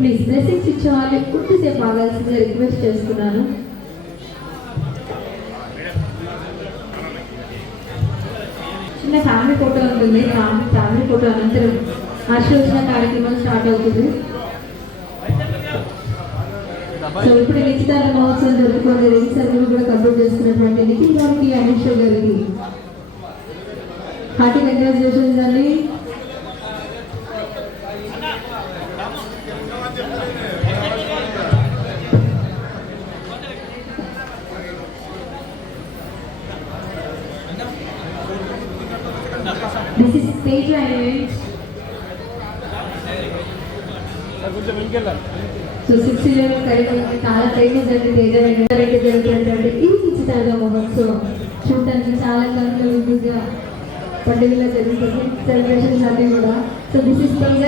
Blessings ఇచ్చే వాళ్ళు కొద్దిసేపు ఆగాల్సిందిగా రిక్వెస్ట్ చేస్తున్నాను. చిన్న ఫ్యామిలీ ఫోటో ఉంటుంది. ఫ్యామిలీ ఫ్యామిలీ ఫోటో అనంతరం ఆశీర్వచన కార్యక్రమం స్టార్ట్ అవుతుంది. సో ఇప్పుడు నిశ్చితార్థ మహోత్సవం జరుపుకొని రింగ్ సర్కిల్ కూడా కంప్లీట్ చేసుకున్నటువంటి నిఖిల్ గారికి అనిష్ గారికి. హార్టీ కంగ్రాచులేషన్స్ అండి. This is stage event so six years కలిగి చాలా ఫేమస్ అండి తేజ వెంకటరెడ్డి జరుగుతున్నటువంటి ఈ మహోత్సవం. చూడటానికి చాలా కనుల పండుగలా జరుగుతుంది సెలబ్రేషన్స్ అన్నీ కూడా. So this is Teja